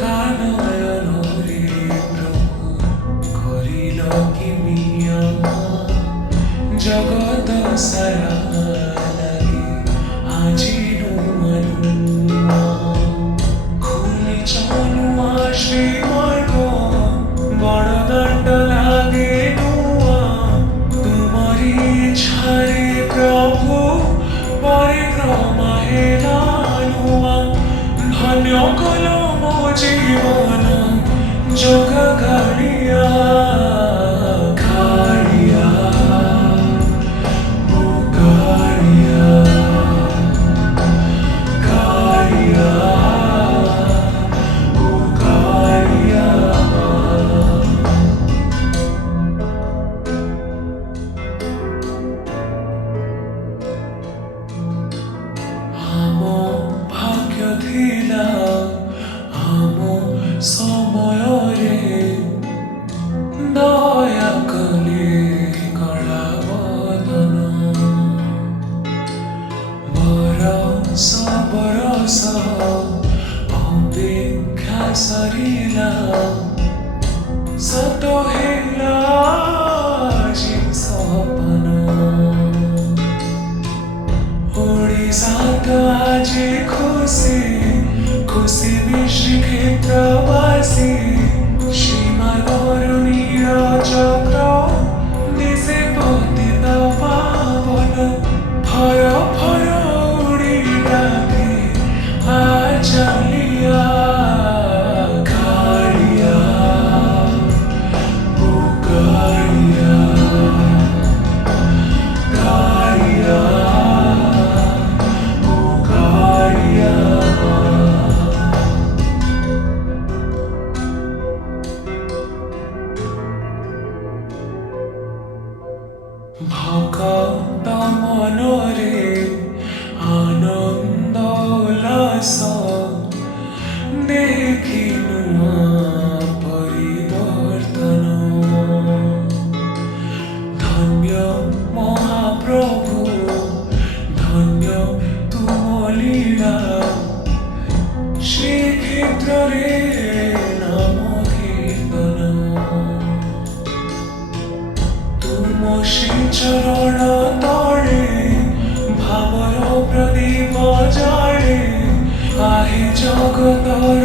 কানয়নরে প্রভু করিল কি মিয়া জগত সারা লাগে আজিনো মনুয়া খুলি চনুয়া শ্রীমার্গ বড়দাণ্ড লাগে নুয়া তোমারি ছাড়ে প্রভু পরিক্রমা হেলা নুয়া ধন্য কলো মো জীবন যোগ গাড়িয়া গাড়িয়া মো গাড়িয়া গাড়িয়া মো গাড়িয়া ଆମ ଭାଗ୍ୟ ଥିଲା ଆମ ସମୟରେ ଦୟା କଲେ କଳା ବଦନ ବରଷ ବରଷ ଅପେକ୍ଷା ସରିଲା ସତ ହେଲା ଆଜି ସପନ ଓଡ଼ିଶା ତ ଆଜି ଖୁସି ଖୁସି ବିଶ୍ରୀ କ୍ଷେତ୍ରବାସୀ ସୀମାର ନୀଳ ଚକ୍ର ଦିଶେ ପତିତ ପାବନ ଭର ଭର ଉଡ଼ି ଡାକେ ଆ ଚାଲିଆ ଗାଡ଼ିଆ ମୋ ଗାଡ଼ିଆ ଗାଡ଼ିଆ ମୋ ଗାଡ଼ିଆ ভকত মনরে আনন্দ উল্লাস দেখি নূয়া পরিবর্তন ধন্য মহাপ্রভু ধন্য তুম লীলা শ্রীক্ষেত্রে নাম কীর্তন তুম শ্রী চরণ তଳେ ভাবর প্রদীপ জাଳେ আহে জগতর